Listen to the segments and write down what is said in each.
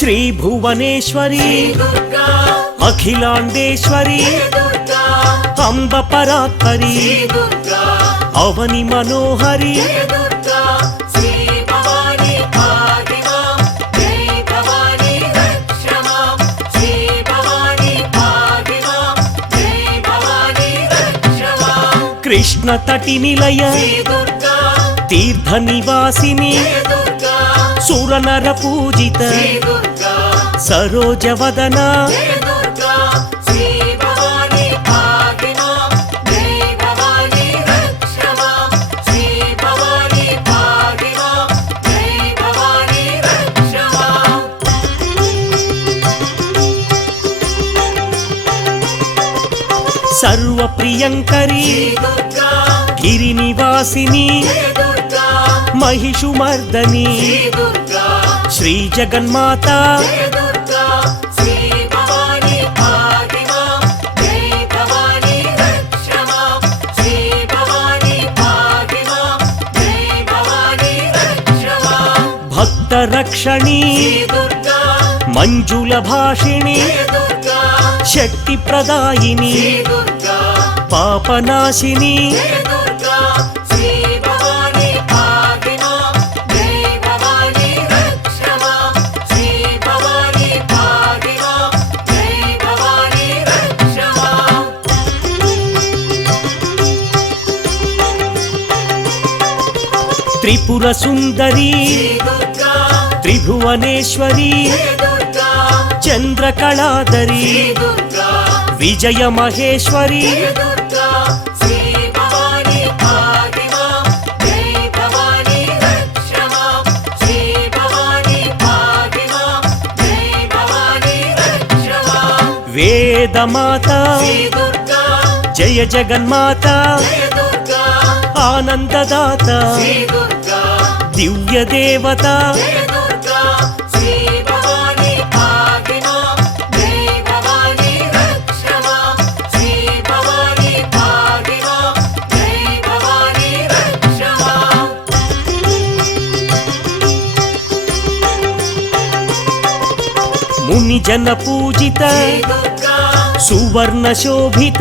శ్రీ భువనేశ్వరి అఖిలాండేశ్వరి అంబ పరాత్పరి అవని మనోహరి కృష్ణ తటి నిలయ తీర్థ నివాసిని సురనర పూజిత సరోజవదన సర్వప్రియంకరి గిరినివాసిని महिषुमर्दनी श्री जगन्माता भक्त रक्षणी मंजुल भाषिणी शक्ति प्रदायिनी पापनाशिनी त्रिपुर सुंदरी त्रिभुवनेश्वरी चंद्रकलाधरी विजय महेश्वरी वेदमाता जय जगन्माता आनंददाता दिव्य देवता मुनि जन पूजित सुवर्ण शोभित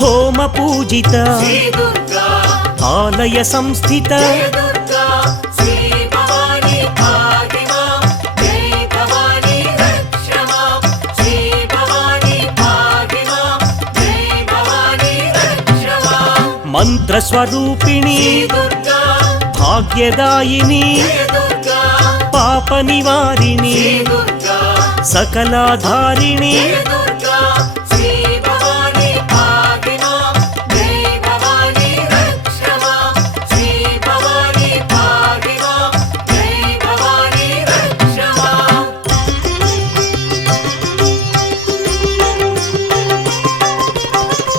होम पूजित आलय संस्थित मंत्र स्वरूपिणी भाग्यदायिनी पाप निवारिणी सकलाधारिणी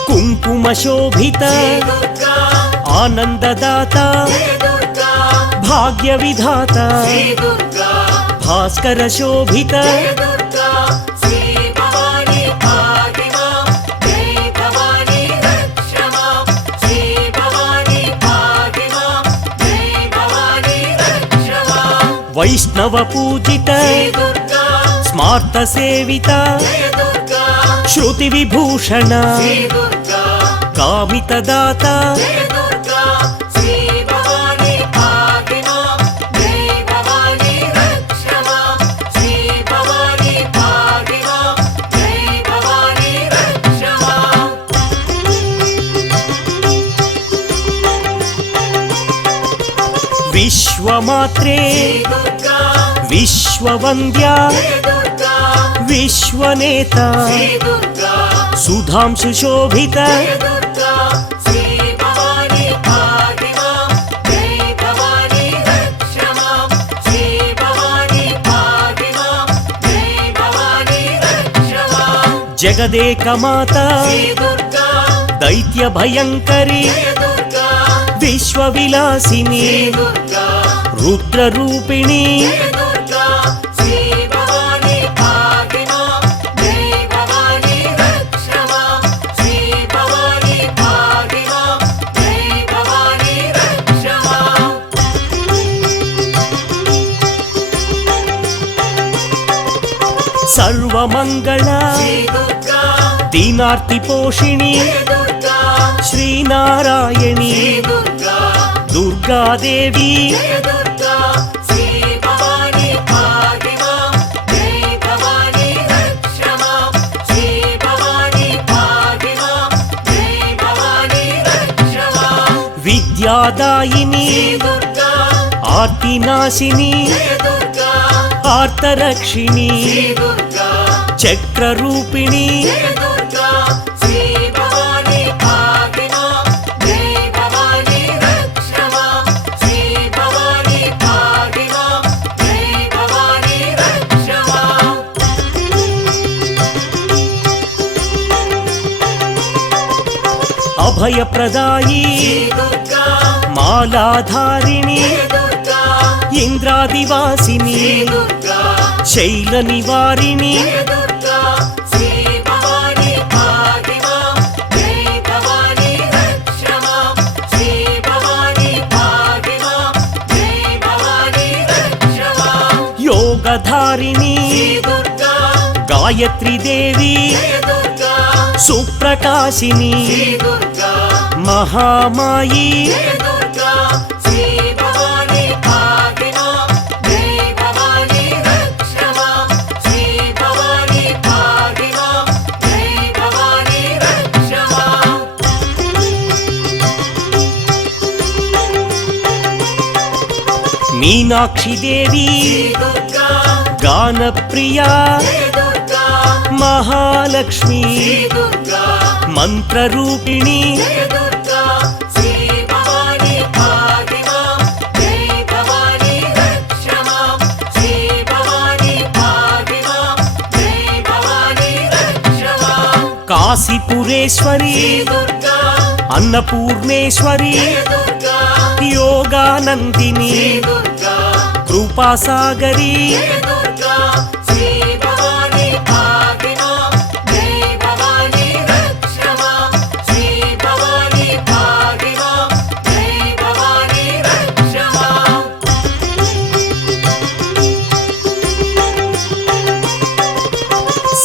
कुंकुम शोभित आनंददाता भाग्य विधाता भास्कर शोभित वैष्णव पूजित स्मार्त सेविता श्रुति विभूषण कामित दाता विश्वमात्रे विश्ववन्द्या विश्वनेता सुधांशु शोभित जगदेक माता दैत्य भयंकरी विश्वविलासिनी रुद्र रूपिणी ಮಂಗಳ ದೀನಾರ್ತಿ ಪೋಷಿಣಿ ಶ್ರೀನಾರಾಯಣಿ ದುರ್ಗಾದೇವಿ ವಿದ್ಯಾದಾಯಿನಿ ಆರ್ತಿನಾಶಿನಿ ಆರ್ತರಕ್ಷಿಣಿ ಚಕ್ರರೂಪಿಣಿ ಅಭಯಪ್ರದಾಯಿ ಮಾಲಾಧಾರಿಣಿ ಇಂದ್ರಾದಿವಾಸಿನಿ ಶೈಲ ನಿವಾರಿಣಿ ಯೋಗಧಾರಿಣಿ ಗಾಯತ್ರಿ ದೇವಿ ಸುಪ್ರಕಾಶಿನಿ ಮಹಾಮಾಯಿ ಮೀನಾಕ್ಷಿ ದೇವಿ ಗಾನಪ್ರಿಯ ಮಹಾಲಕ್ಷ್ಮಿ ಮಂತ್ರರೂಪಿಣಿ ಕಾಶಿಪುರೇಶ್ವರಿ ಅನ್ನಪೂರ್ಣೇಶ್ವರಿ ಯೋಗಾನಂದಿನಿ ಕೃಪಾಸಾಗರಿ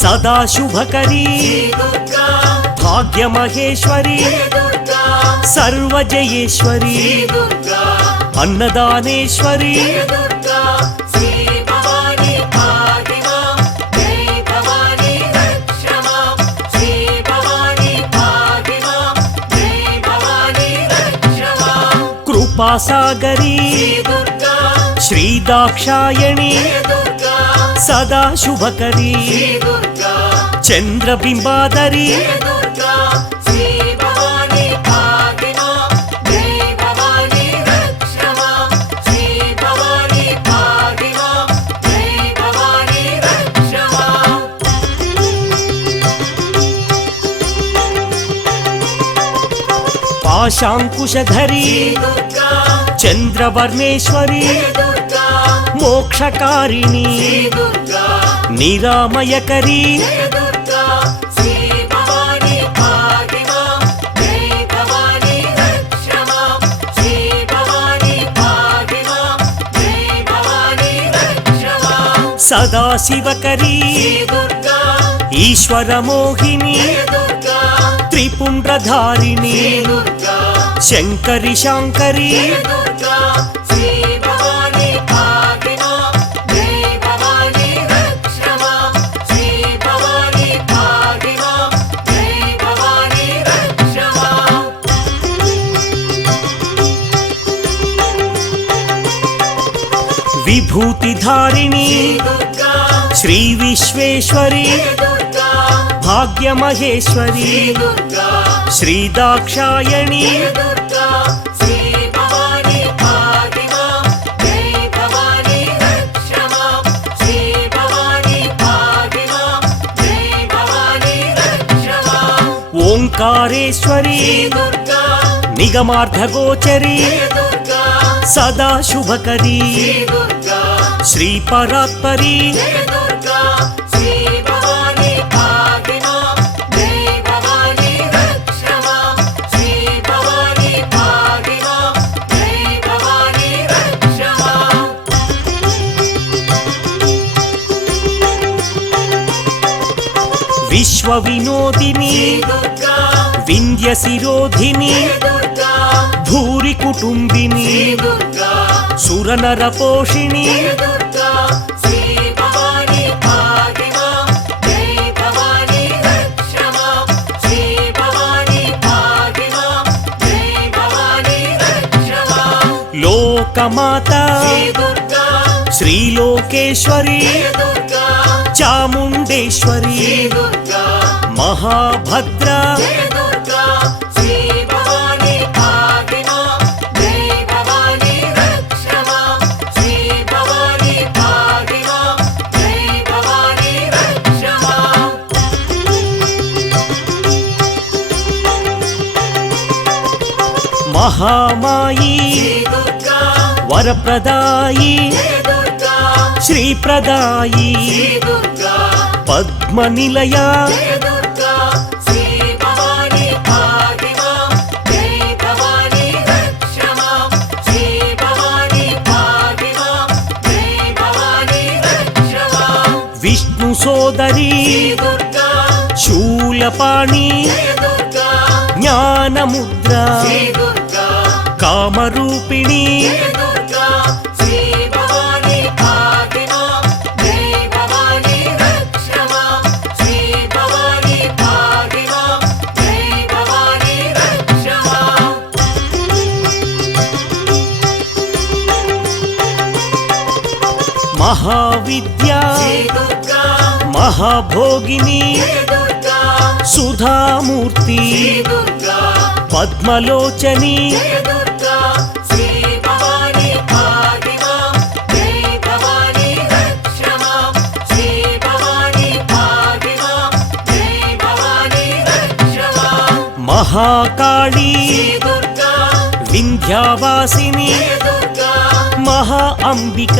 ಸದಾ ಶುಭಕರಿ ಭಾಗ್ಯ ಮಹೇಶ್ವರಿ ಸರ್ವಜಯೇಶ್ವರಿ ಅನ್ನದಾನೇಶ್ವರಿ ಕೃಪಾಸಾಗರಿ ಶ್ರೀದಾಕ್ಷಾಯಣಿ ಸದಾ ಶುಭಕರಿ ಚಂದ್ರಬಿಂಬಾದರಿ ಪಾಶಾಂಕುಶಧರಿ ಚಂದ್ರವರ್ಣೇಶ್ವರಿ ಮೋಕ್ಷಕಾರಿಣಿ ನಿರಾಮಯಕರಿ ಸದಾಶಿವಕರಿ ಈಶ್ವರ ಮೋಹಿನಿ ತ್ರಿಪುಂಡ್ರಧಾರಿಣಿ ಶಂಕರಿ ಶಾಂಕರಿ ವಿಭೂತಿಧಾರಿಣಿ ಶ್ರೀ ವಿಶ್ವೇಶ್ವರಿ ಭಾಗ್ಯ ಮಹೇಶ್ವರಿ ಶ್ರೀದಾಕ್ಷಾಯಣಿ ಓಂಕಾರೇಶ್ವರಿ ನಿಗಮಾರ್ಧಗೋಚರಿ ಸದಾ ಶುಭಕರಿ ಶ್ರೀ ಪರಾತ್ಪರಿ విశ్వ వినోదిని వింధ్య శిరోధిని భూరి కుటుంబిని సురనర పోషిణి లోకమాత శ్రీలోకేశ్వరి చాముండేశ్వరి మహాభద్ర మహామాయి వరప్రదాయి శ్రీప్రదాయి పద్మనిలయ విష్ణు సోదరి శూలపాణి జ్ఞానముద్ర కామరూపిణి మహావిద్య మహాభోగిని సుధామూర్తి పద్మలోచని మహాకాళీ వింధ్యావాసిని మహా అంబిక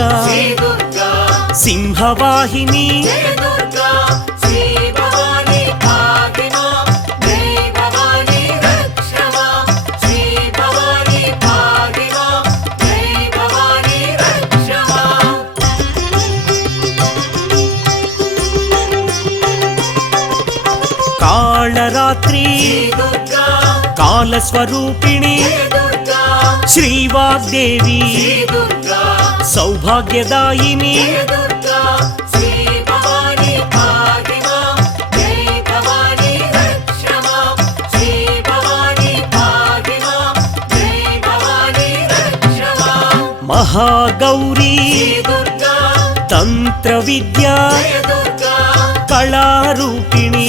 సింహవాహిని కాళరాత్రి కాలస్వరూపిణి శ్రీవాగ్దేవి సౌభాగ్యదాయిని మహాగౌరీ తంత్ర విద్యా కళారూపిణి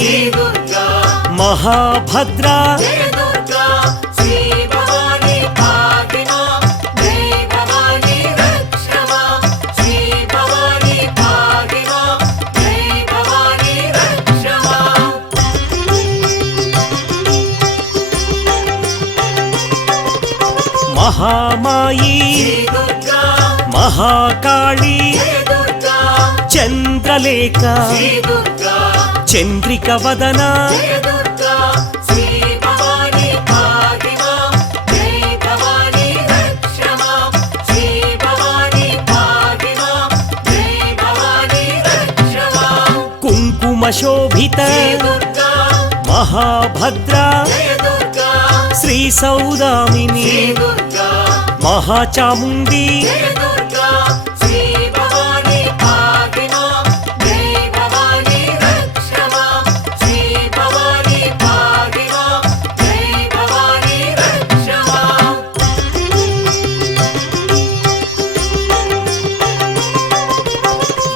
మహాభద్ర మహామాయి మహాకాళీ చంద్రలేఖ చంద్రిక వదన కుంకుమ శోభిత మహాభద్ర శ్రీ సౌదామిని మహాచాముండి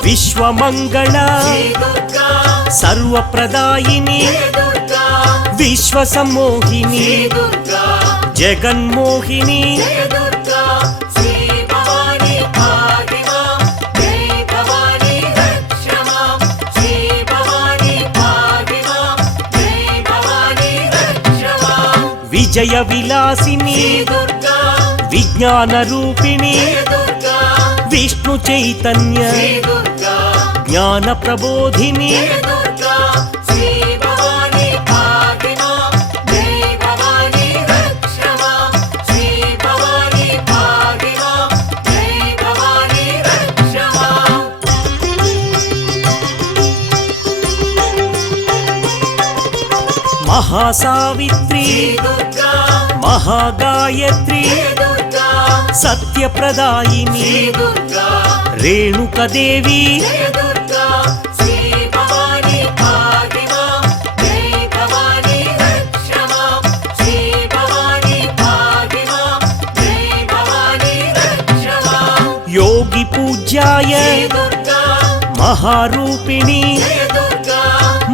విశ్వమంగళ సర్వప్రదాయిని విశ్వసమ్మోహిని జగన్మోహిని విజయ విలాసిని విజ్ఞాన రూపిణి విష్ణు చైతన్య జ్ఞాన ప్రబోధిని महासावित्री महागायत्री सत्यप्रदायिनी रेणुकदेवी योगी पूज्याय महारूपिणी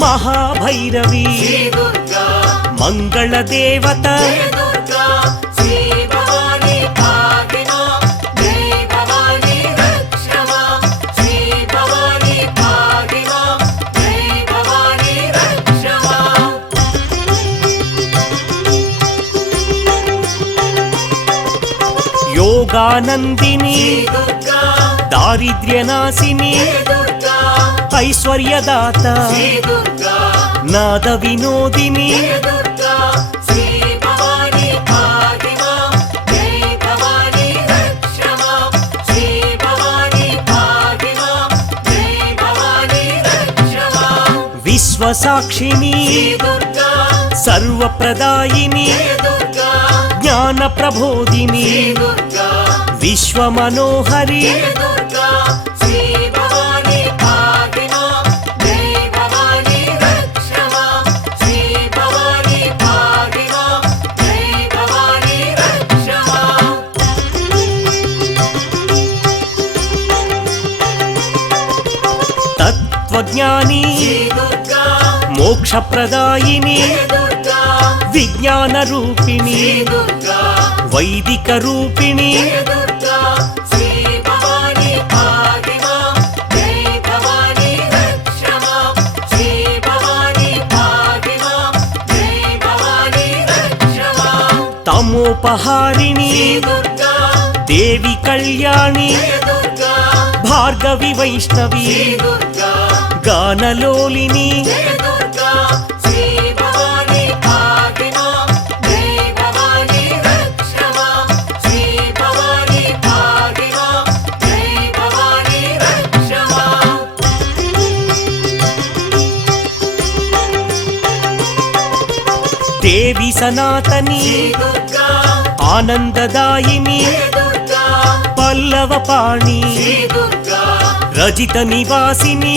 महाभैरवी मंगलदेवता योगानंदिनी दारिद्र्यनाशिनी ऐश्वर्यदाता नाद विनोदिनी विश्वसाक्षिणी सर्वप्रदायिनी ज्ञानप्रबोधिनी विश्वमनोहरी तत्वज्ञानी मोक्षप्रदायिनी विज्ञानरूपिणी वैदिकरूपिणी तमोपहारिणी देवी कल्याणी भार्गवी वैष्णवी गानलोलिनी देवी सनातनी आनंददायिनी पल्लवपाणी रजित निवासिनी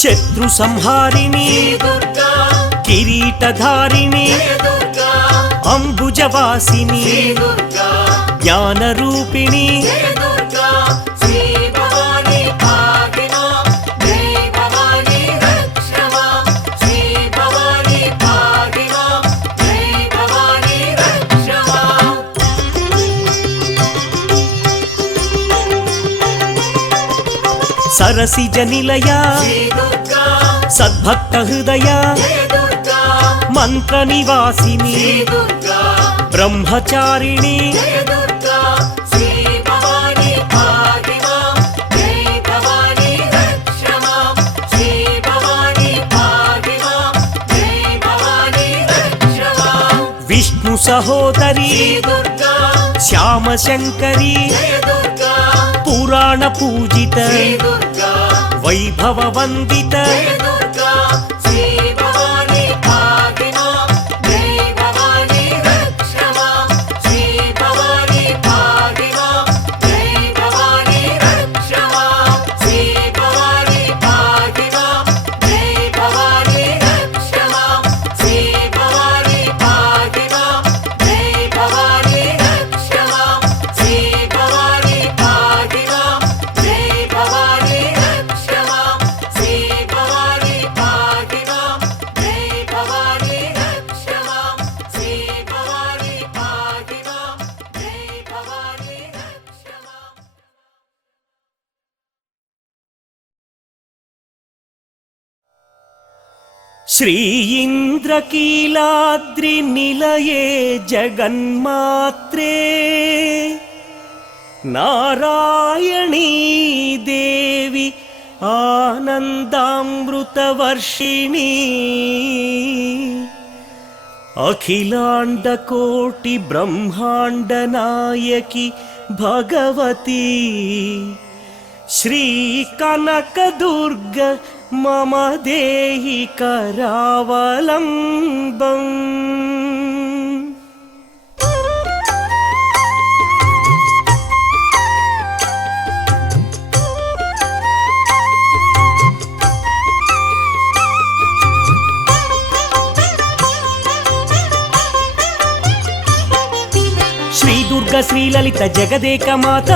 शत्रु संहारिणी किरीटधारिणी अंबुजवासिनी ज्ञानरूपिणी सरसिज निलया सद्भक्त हृदया मंत्र निवासिनी ब्रह्मचारिणी विष्णु सहोदरी श्याम शंकरी पुराण पूजित वैभव वंदित श्री इंद्रकीलाद्रि निलये जगन्मात्रे नारायणी देवी आनन्दामृतवर्षिणी అఖిలాండ కోటి బ్రహ్మాండ నాయకి భగవతి శ్రీ కనక దుర్గ మమ దేహి కరావలంబం. శ్రీ దుర్గా శ్రీ లలిత జగదేక మాత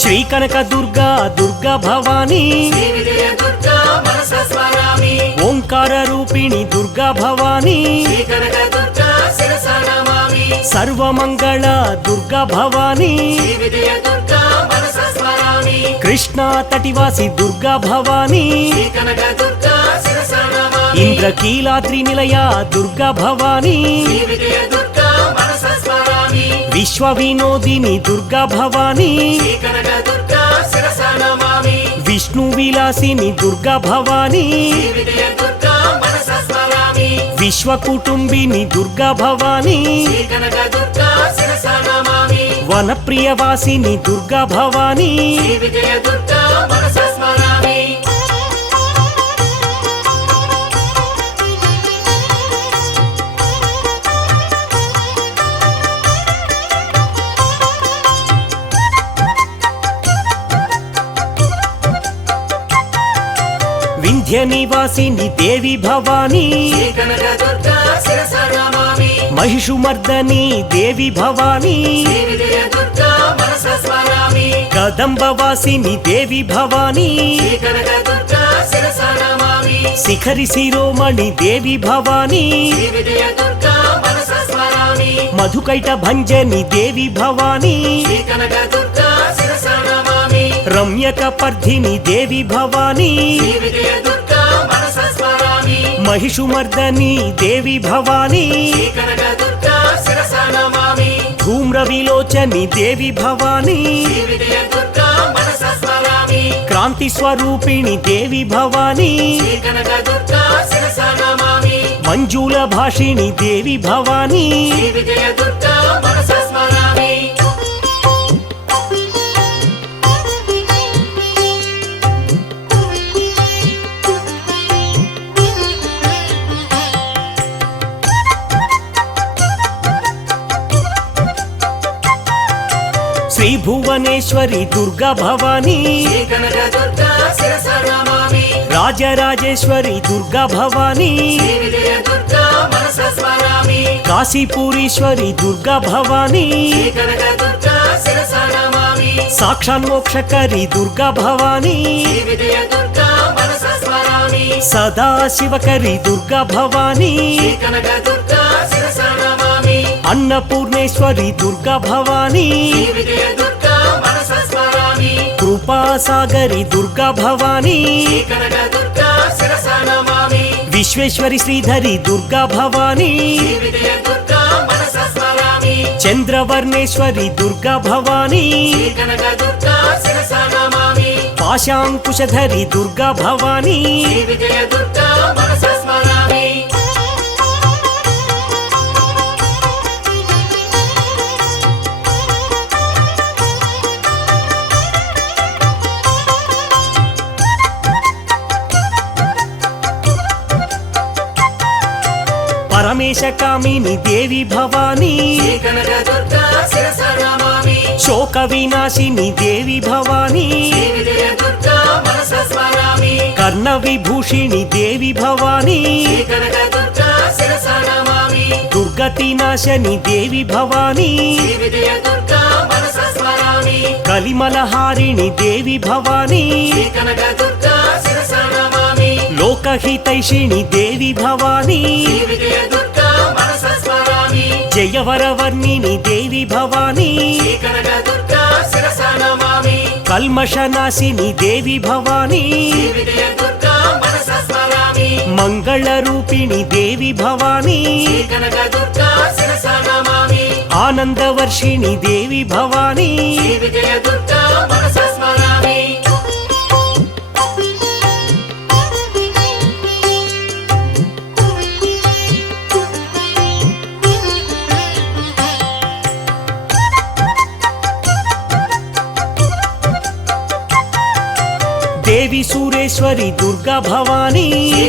శ్రీ కనక దుర్గా దుర్గా భవానీ ఓంకార రూపిణి దుర్గా భవానీ సర్వమంగళ దుర్గా భవానీ కృష్ణా తటివాసి దుర్గా భవానీ ఇంద్రకీలాద్రి నిలయ దుర్గా భవానీ విశ్వ వినోదిని దుర్గా భవానీ విష్ణు విలాసిని దుర్గా భవానీ విశ్వ కుటుంబిని దుర్గా భవానీ వనప్రియవాసిని దుర్గా భవానీ వింధ్య నివాసిని దేవి భవానీ మహిషుమర్దని దేవి భవానీ కదంబవాసిని దేవి భవానీ శిఖరి శిరోమణి దేవి భవానీ మధుకైట భంజని దేవి భవానీ రమ్యక పర్ధిని దేవి భవానీ మహిషుమర్దని దేవి భవానీ ధూమ్ర విలోచని దేవి భవానీ క్రాంతి స్వరూపిణి దేవి భవానీ మంజుల భాషిణి దేవి భవానీ శ్రీ భువనేశ్వరి దుర్గా భవానీ రాజరాజేశ్వరి దుర్గా భవానీ కాశీపూరీశ్వరి దుర్గా భవానీ సాక్షాన్మోక్షకరి దుర్గా భవానీ సదాశివకరి దుర్గా భవానీ అన్నపూర్ణేశ్వరి దుర్గా భవానీ కృపాసాగరి దుర్గా భవానీ విశ్వేశ్వరి శ్రీధరి దుర్గా భవానీ చంద్రవర్ణేశ్వరి దుర్గా భవానీ పాశాంకుశధరి దుర్గా భవానీ పరమేశ కామిని దేవి భవానీ శోక వినాశిని దేవి భవానీ కర్ణ విభూషిణి దేవి భవానీ దుర్గతి నాశని దేవి భవానీ కలిమలహారిణి దేవి భవానీ లోకహితైషిణి దేవి భవానీ జయవరవర్ణిని దేవి భవానీ కల్మషనాశిని దేవి భవానీ మంగళరూపిణి దేవి భవానీ ఆనందవర్షిణి దేవి భవానీ देवी सूरेश्वरी दुर्गा भवानी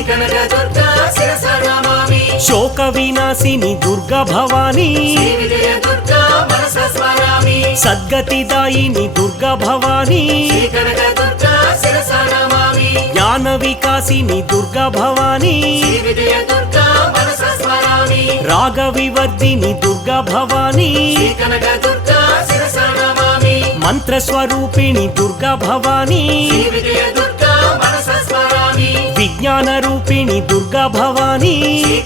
कनकदुर्गा शिरसा नमामि शोक विनाशिनी दुर्गा भवानी विजयदुर्गा मनसा स्मरामि सद्गतिदायिनी दुर्गा भवानी कनकदुर्गा शिरसा नमामि ज्ञान विकासिनी दुर्गा भवानी विजयदुर्गा मनसा स्मरामि रागविवर्धिनी दुर्गा भवानी कनकदुर्गा शिरसा नमामि मंत्र स्वरूपिणी दुर्गा भवानी विजयदुर्गा मनसा स्मरामि विज्ञान रूपिणी दुर्गा भवानी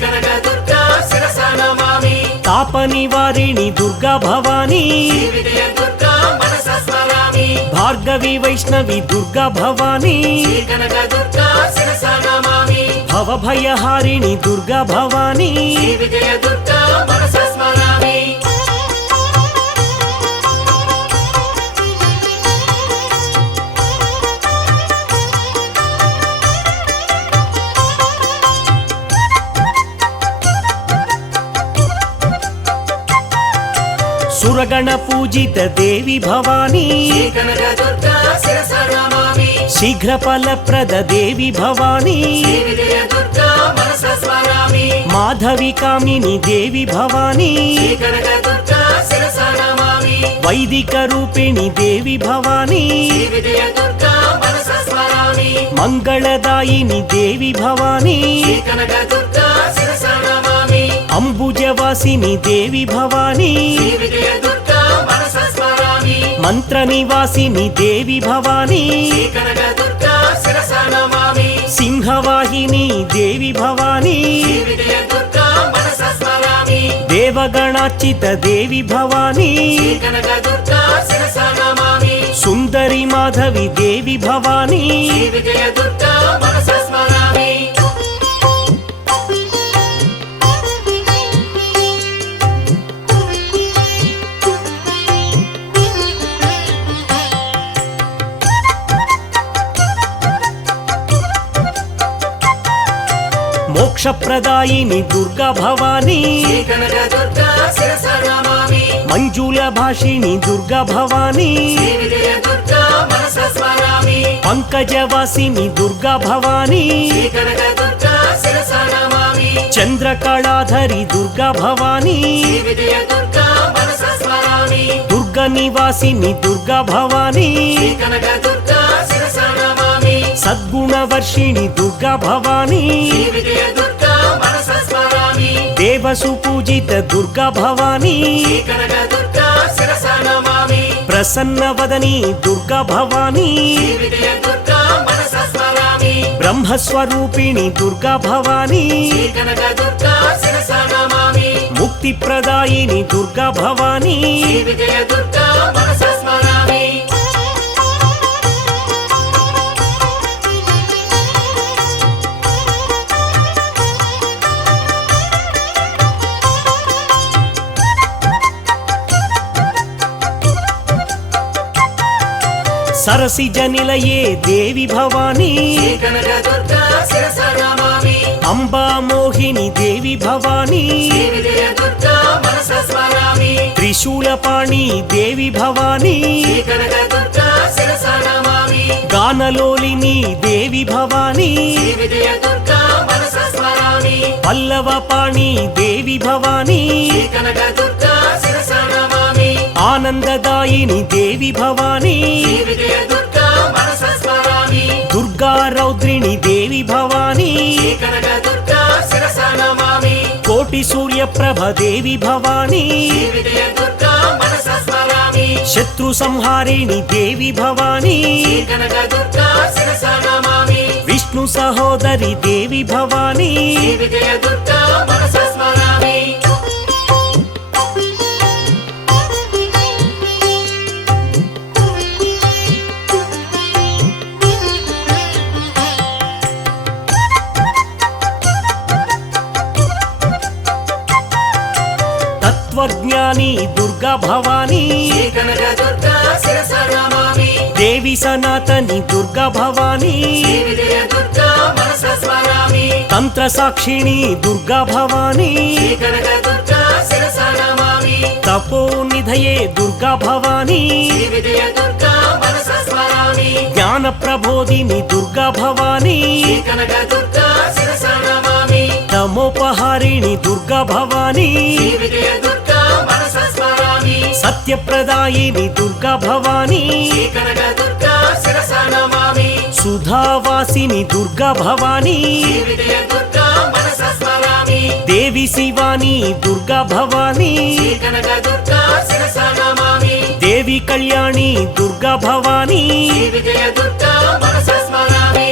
कनकदुर्गा शिरसा नमामि ताप निवारिणी दुर्गा भवानी विजयदुर्गा मनसा स्मरामि भार्गवी वैष्णवी दुर्गा भवानी कनकदुर्गा शिरसा नमामि भवभयहारिणी दुर्गा भवानी विजयदुर्गा मनसा स्मरामि सुरगण पूजित देवी भवानी कनकदुर्गा शिरसा नमामि शीघ्र फलप्रद देवी भवानी विजयदुर्गा मनसा स्मरामि माधवी कामिनी देवी भवानी कनकदुर्गा शिरसा नमामि वैदिक रूपिणी देवी भवानी विजयदुर्गा मनसा स्मरामि मंगलदायिनी देवी भवानी कनकदुर्गा शिरसा नमामि अंबुजवासिनी देवी भवानी विजयदुर्गा मनसा स्मरामि मंत्र निवासिनी देवी भवानी कनकदुर्गा शिरसा नमामि सिंहवाहिनी देवी भवानी विजयदुर्गा मनसा स्मरामि देवगणार्चित देवी भवानी कनकदुर्गा शिरसा नमामि सुंदरी माधवी देवी भवानी विजयदुर्गा मनसा स्मरामि मोक्ष प्रदायिनी दुर्गा भवानी कनकदुर्गा शिरसा नमामि मंजूल भाषिणी दुर्गा भवानी विजयदुर्गा मनसा स्मरामि पंकजवासिनी दुर्गा भवानी कनकदुर्गा शिरसा नमामि चंद्रकलाधरी दुर्गा भवानी विजयदुर्गा मनसा स्मरामि दुर्गा निवासिनी दुर्गा भवानी कनकदुर्गा शिरसा नमामि सद्गुणवर्षिणी दुर्गा भवानी विजयदुर्गा मनसा स्मरामि देवसुपूजित दुर्गा भवानी कनकदुर्गा शिरसा नमामि प्रसन्नवदनी दुर्गा भवानी विजयदुर्गा मनसा स्मरामि ब्रह्मस्वरूपिणी दुर्गा भवानी कनकदुर्गा शिरसा नमामि मुक्तिप्रदायिनी दुर्गा भवानी विजयदुर्गा मनसा स्मरामि सरसिज निलये देवी भवानी कनकदुर्गा शिरसा नमामि अंबा मोहिनी देवी भवानी विजयदुर्गा मनसा स्मरामि त्रिशूलपाणि देवी भवानी कनकदुर्गा शिरसा नमामि गानलोलिनी देवी भवानी विजयदुर्गा मनसा स्मरामि पल्लवपाणि देवी भवानी कनकदुर्गा शिरसा नमामि आनंददायिनी देवी भवानी विजयदुर्गा मनसा स्मरामि दुर्गा रौद्रिणी देवी भवानी कनकदुर्गा शिरसा नमामि कोटि सूर्य प्रभ देवी भवानी विजयदुर्गा मनसा स्मरामि शत्रु संहारिणी देवी भवानी कनकदुर्गा शिरसा नमामि विष्णु सहोदरी देवी भवानी विजयदुर्गा मनसा स्मरामि तत्वज्ञानी दुर्गा भवानी कनकदुर्गा शिरसा नमामि देवी सनातनी दुर्गा भवानी विजयदुर्गा मनसा स्मरामि तंत्र साक्षिणी दुर्गा भवानी कनकदुर्गा शिरसा नमामि तपो निधये दुर्गा भवानी विजयदुर्गा మనసా స్మరామి జ్ఞాన ప్రబోధిని దుర్గా భవానీ శ్రీ కనక దుర్గా శిరసా నమామి తమోపహారిణి దుర్గా భవానీ శ్రీ విజయ దుర్గా మనసా స్మరామి సత్యప్రదాయిని దుర్గా భవానీ శ్రీ కనక దుర్గా శిరసా నమామి సుధావాసిని దుర్గా భవానీ శ్రీ విజయ దుర్గా మనసా స్మరామి దేవి శివాని దుర్గా భవానీ శ్రీ కనక దుర్గా శిరసా నమామి దేవి కళ్యాణి దుర్గా భవానీ శ్రీ విజయ దుర్గా మనసా స్మరామి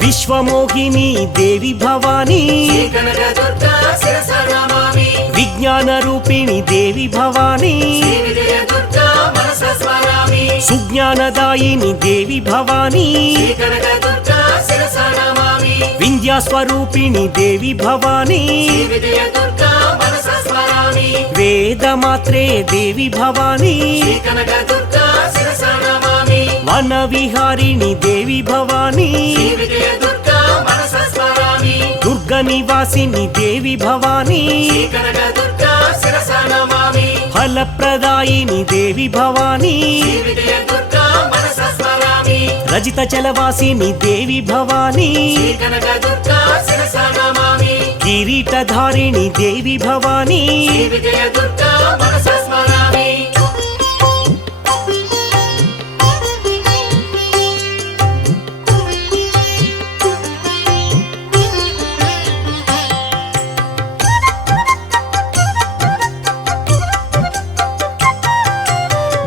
విశ్వమోహిని దేవి భవానీ శ్రీ కనక దుర్గా శిరసా నమామి విజ్ఞాన రూపిణి దేవి భవానీ శ్రీ విజయ దుర్గా మనసా స్మరామి సుజ్ఞానదాయిని దేవి భవానీ శ్రీ కనక దుర్గా శిరసా నమామి వింధ్యాస్వరూపిణి దేవి భవానీ శ్రీ విజయ దుర్గా మనసా స్మరామి వేదమాత్రే దేవి భవానీ శ్రీ కనక దుర్గా శిరసా నమామి వన విహారిణి దేవి భవానీ శ్రీ విజయ దుర్గా మనసా స్మరామి దుర్గ నివాసిని దేవి భవానీ శ్రీ కనక దుర్గా శిరసా నమామి ఫలప్రదాయిని దేవి భవానీ శ్రీ విజయ దుర్గా మనసా స్మరామి రజిత చలవాసిని దేవి భవానీ శ్రీ కనక దుర్గా శిరసా నమామి కిరీటధారిణి దేవి భవానీ శ్రీ విజయ దుర్గా మనసా స్మరామి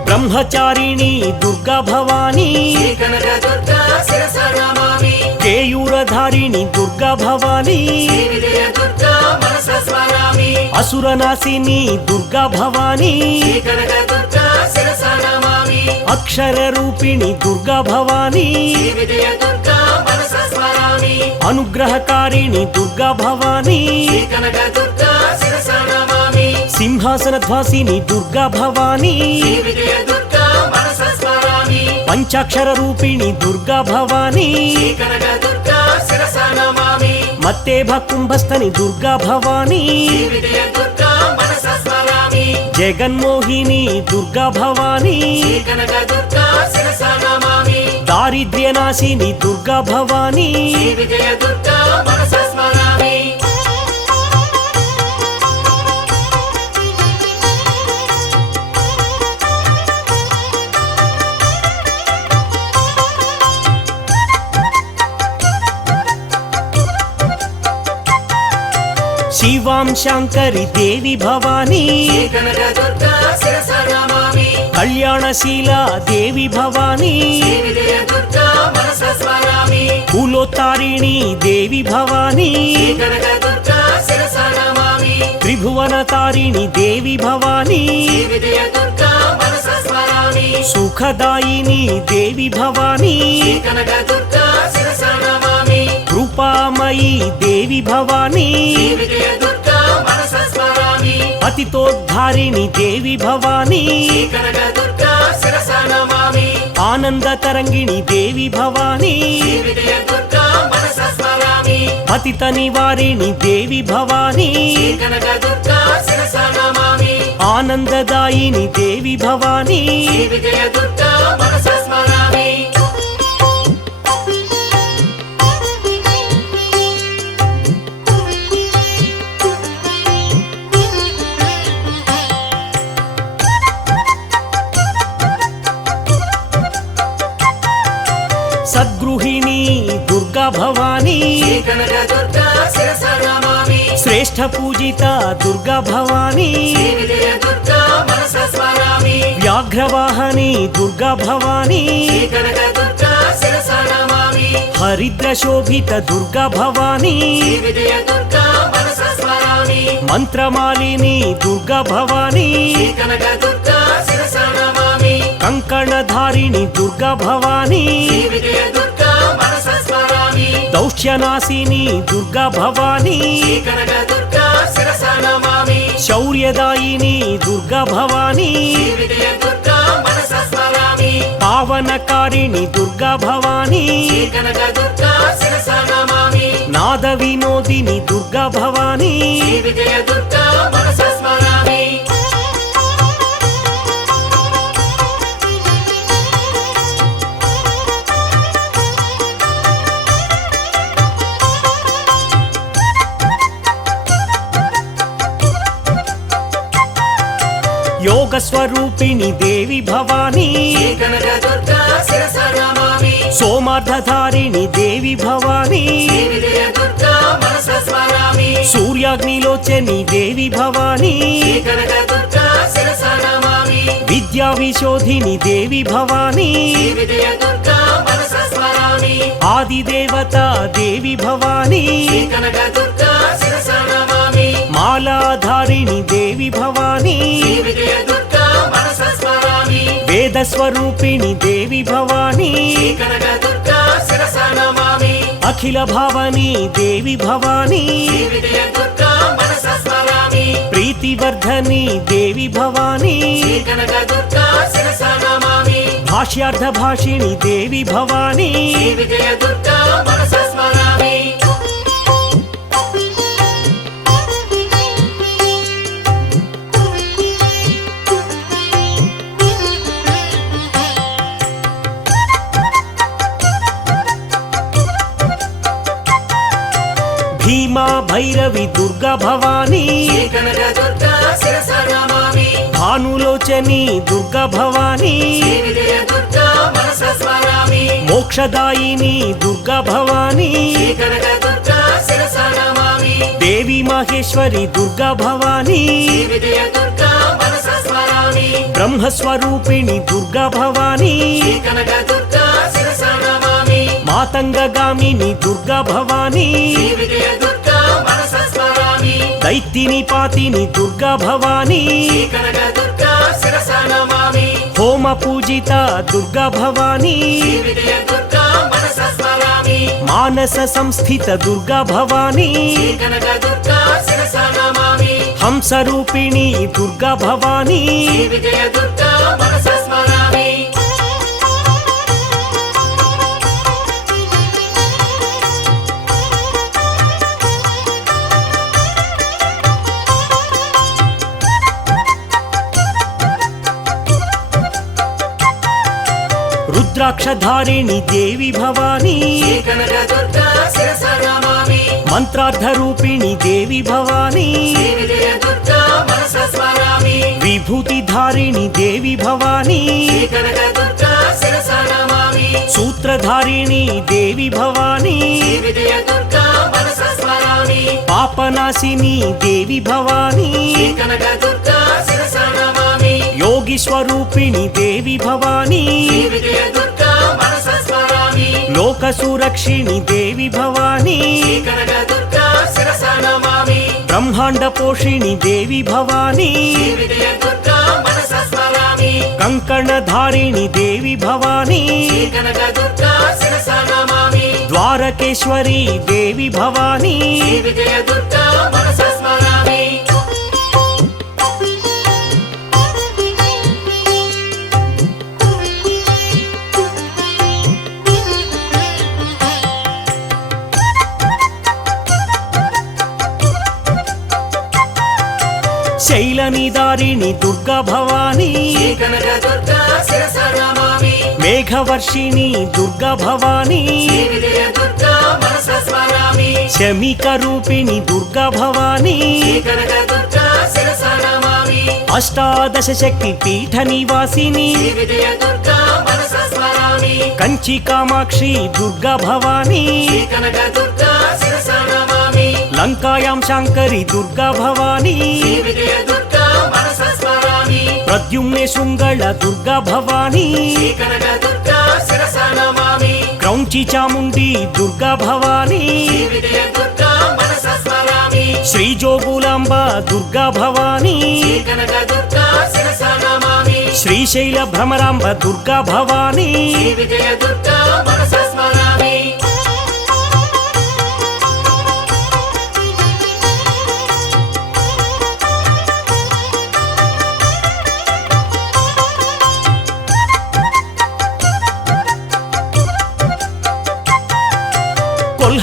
బ్రహ్మచారిణి దుర్గా భవానీ శ్రీ కనక దుర్గా శిరసా నమామి కేయూరధారిణి దుర్గా భవానీ శ్రీ విజయ దుర్గా మనసా స్మరామి అసురనాశిని దుర్గా భవానీ శ్రీ కనక దుర్గా శిరసా నమామి అక్షర రూపిణి దుర్గా భవానీ శ్రీ విజయ దుర్గా మనసా స్మరామి అనుగ్రహకారిణి దుర్గా భవానీ శ్రీ కనక దుర్గా శిరసా నమామి సింహాసనధ్వాసిని దుర్గా భవానీ శ్రీ విజయ దుర్గా మనసా స్మరామి పంచాక్షర రూపిణి దుర్గా భవానీ శ్రీ కనక దుర్గా శిరసా నమామి మత్తేభ కుంభస్థని దుర్గా భవానీ శ్రీ విజయ దుర్గా మనసా స్మరామి జగన్మోహిని దుర్గా భవానీ శ్రీ కనక దుర్గా శిరసా నమామి దారిద్ర్యనాశిని దుర్గా భవానీ శ్రీ విజయ దుర్గా మనసా స్మరామి శివాం శాంకరి దేవి భవానీ శ్రీ కనక దుర్గా శిరసా నమామి కళ్యాణశీల దేవి భవానీ శ్రీ విజయ దుర్గా మనసా స్మరామి కులోత్తారిణి దేవి భవానీ శ్రీ కనక దుర్గా శిరసా నమామి త్రిభువనతారిణి దేవి భవానీ శ్రీ విజయ దుర్గా మనసా స్మరామి సుఖదాయిని దేవి భవానీ శ్రీ కనక దుర్గా శిరసా నమామి కృపామయీ దేవి భవానీ శ్రీ విజయ దుర్గా మనసా స్మరామి పతితోద్ధారిణి దేవి భవానీ శ్రీ కనక దుర్గా శిరసా నమామి ఆనందతరంగిణి దేవి భవానీ శ్రీ విజయ దుర్గా మనసా స్మరామి పతిత నివారిణి దేవి భవానీ శ్రీ కనక దుర్గా శిరసా నమామి ఆనందదాయిని దేవి భవానీ శ్రీ విజయ దుర్గా మనసా స్మరామి సద్గృహిణి దుర్గా భవానీ శ్రీ కనక దుర్గా శిరసా నమామి శ్రేష్ఠ పూజిత దుర్గా భవానీ శ్రీ విజయ దుర్గా మనసా స్మరామి వ్యాఘ్రవాహని దుర్గా భవానీ శ్రీ కనక దుర్గా శిరసా నమామి హరిద్ర శోభిత దుర్గా భవానీ శ్రీ విజయ దుర్గా మనసా స్మరామి మంత్రమాలిని దుర్గా భవానీ శ్రీ కనక దుర్గా శిరసా నమామి కంకణధారిణి దుర్గా భవానీ శ్రీ విజయ దుర్గా మనసా స్మరామి దౌష్యనాశిని దుర్గా భవానీ శ్రీ కనక దుర్గా శిరసా నమామి శౌర్యదాయిని దుర్గా భవానీ శ్రీ విజయ దుర్గా మనస స్మరామి పావనకారిణి దుర్గా భవానీ శ్రీ కనక దుర్గా శిరస నమామి నాద వినోదిని దుర్గా భవానీ శ్రీ విజయ దుర్గా మనస స్మరామి యోగ స్వరూపిణి దేవి భవానీ శ్రీ కనక దుర్గా శిరస నమామి సోమార్ధధారిణి దేవి భవానీ శ్రీ విజయ దుర్గా మనస స్మరామి సూర్యాగ్నిలోచని దేవి భవానీ శ్రీ కనక దుర్గా శిరస నమామి విద్యా విశోధిని దేవి భవానీ శ్రీ విజయ దుర్గా మనస స్మరామి ఆదిదేవత దేవి భవానీ శ్రీ కనక దుర్గా శిరస నమామి మాలాధారిణి దేవి భవానీ శ్రీ విజయ దుర్గా మనస స్మరామి వేద స్వరూపిణి దేవి భవానీ శ్రీ కనక దుర్గా శిరస నమామి అఖిల భావని దేవి భవానీ శ్రీ విజయ దుర్గా మనస స్మరామి ప్రీతివర్ధని దేవి భవానీ శ్రీ కనక దుర్గా శిరస నమామి భాష్యార్థ భాషిణి దేవి భవానీ శ్రీ విజయ దుర్గా మనస స్మరామి భీమా భైరవి దుర్గా భవానీ శ్రీ కనక దుర్గా శిరస నమామి భానులోచని దుర్గా భవానీ శ్రీ విజయ దుర్గా మనస స్మరామి మోక్షదాయిని దుర్గా భవానీ శ్రీ కనక దుర్గా శిరస నమామి దేవి మహేశ్వరి దుర్గా భవానీ శ్రీ విజయ దుర్గా మనస స్మరామి బ్రహ్మస్వరూపిణి దుర్గా భవానీ శ్రీ కనక దుర్గా శిరస నమామి మాతంగగామిని దుర్గా భవానీ శ్రీ విజయ దుర్గా మనస స్మరామి దైత్తిని పాతిని దుర్గా భవానీ శ్రీ కనక దుర్గా శిరస నమామి హోమ పూజిత దుర్గా భవానీ శ్రీ విజయ దుర్గా మనస స్మరామి మానస సంస్థిత దుర్గా భవానీ శ్రీ కనక దుర్గా శిరస నమామి హంసరూపిణి దుర్గా భవానీ శ్రీ విజయ దుర్గా మనస స్మరామి రుద్రాక్షధారిణి దేవి భవానీ శ్రీ కనక దుర్గా శిరస నమామి మంత్రార్థరూపిణి దేవి భవానీ శ్రీ విజయ దుర్గా మనస స్మరామి విభూతిధారిణి దేవి భవానీ శ్రీ కనక దుర్గా శిరస నమామి సూత్రధారిణి దేవి భవానీ శ్రీ విజయ దుర్గా మనస స్మరామి పాపనాశిని దేవి భవానీ శ్రీ కనక దుర్గా శిరస నమామి యోగి స్వరూపిణి దేవి భవానీ శ్రీ విజయ దుర్గా మనస స్మరామి లోక సురక్షిణి దేవి భవానీ శ్రీ కనక దుర్గా శిరస నమామి బ్రహ్మాండ పోషిణి దేవి భవానీ శ్రీ విజయ దుర్గా మనస స్మరామి కంకణధారిణి దేవి భవానీ శ్రీ కనక దుర్గా శిరస నమామి ద్వారకేశ్వరి దేవి భవానీ శ్రీ విజయ దుర్గా మనస స్మరామి శైలనిదారిణి దుర్గా భవానీ శ్రీ కనక దుర్గా శిరస నమామి మేఘవర్షిణి దుర్గా భవానీ శ్రీ విజయ దుర్గా మనస స్మరామి శమిక రూపిణి దుర్గా భవానీ శ్రీ కనక దుర్గా శిరస నమామి అష్టాదశ శక్తి పీఠ నివాసిని శ్రీ విజయ దుర్గా మనస స్మరామి కంచి కామాక్షి దుర్గా భవానీ శ్రీ కనక దుర్గా శిరస నమామి లంకాయాం శాంకరి దుర్గా భవానీ శ్రీ విజయ దుర్గా మనస స్మరామి ప్రద్యుమ్నే శృంగళ దుర్గా భవానీ శ్రీ కనక దుర్గా శిరస నమామి క్రౌంచి చాముండి దుర్గా భవానీ శ్రీ విజయ దుర్గా మనస స్మరామి శ్రీ జోగులాంబ దుర్గా భవానీ శ్రీ కనక దుర్గా శిరస నమామి శ్రీశైల భ్రమరాంబ దుర్గా భవానీ శ్రీ విజయ దుర్గా మనస స్మరామి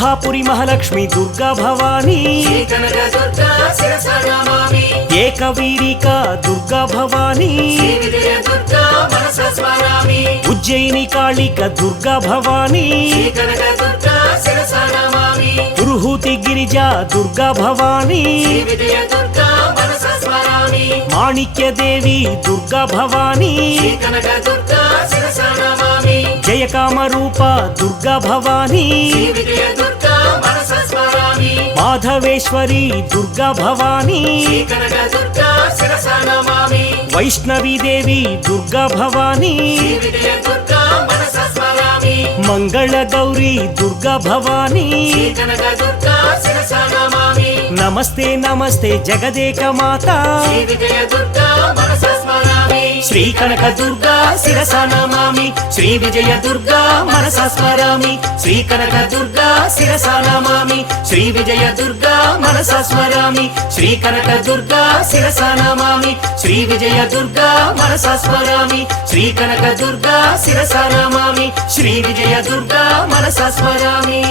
కొల్హాపురి మహాలక్ష్మి దుర్గా భవానీ శ్రీ కనక దుర్గా శిరస నమామి ఏకవీరిక దుర్గా భవానీ శ్రీ విజయ దుర్గా మనస స్మరామి ఉజ్జయిని కాళిక దుర్గా భవానీ శ్రీ కనక దుర్గా శిరస నమామి పురుహూతి గిరిజా దుర్గా భవానీ శ్రీ విజయ దుర్గా మనస స్మరామి మాణిక్యదేవి దుర్గా భవానీ శ్రీ కనక దుర్గా శిరస నమామి జయకామరూప దుర్గా భవానీ శ్రీ విజయ దుర్గా మనస స్మరామి మాధవేశ్వరి దుర్గా భవానీ శ్రీ కనక దుర్గా శిరస నమామి వైష్ణవీదేవి దుర్గా భవానీ శ్రీ విజయ దుర్గా మనస స్మరామి మంగళ గౌరీ దుర్గా భవానీ శ్రీ కనక దుర్గా శిరస నమామి నమస్తే నమస్తే జగదేక మాత శ్రీ విజయ దుర్గా మనస స్మరామి శ్రీ కనక దుర్గా శిరస నమామి శ్రీ విజయ దుర్గా మనస స్మరామి శ్రీ కనక దుర్గా శిరస నమామి శ్రీ విజయ దుర్గా మనస స్మరామి శ్రీ కనక దుర్గా శిరస నమామి శ్రీ విజయ దుర్గా మనస స్మరామి శ్రీ కనక దుర్గా శిరస నమామి శ్రీ విజయ దుర్గా మనస స్మరామి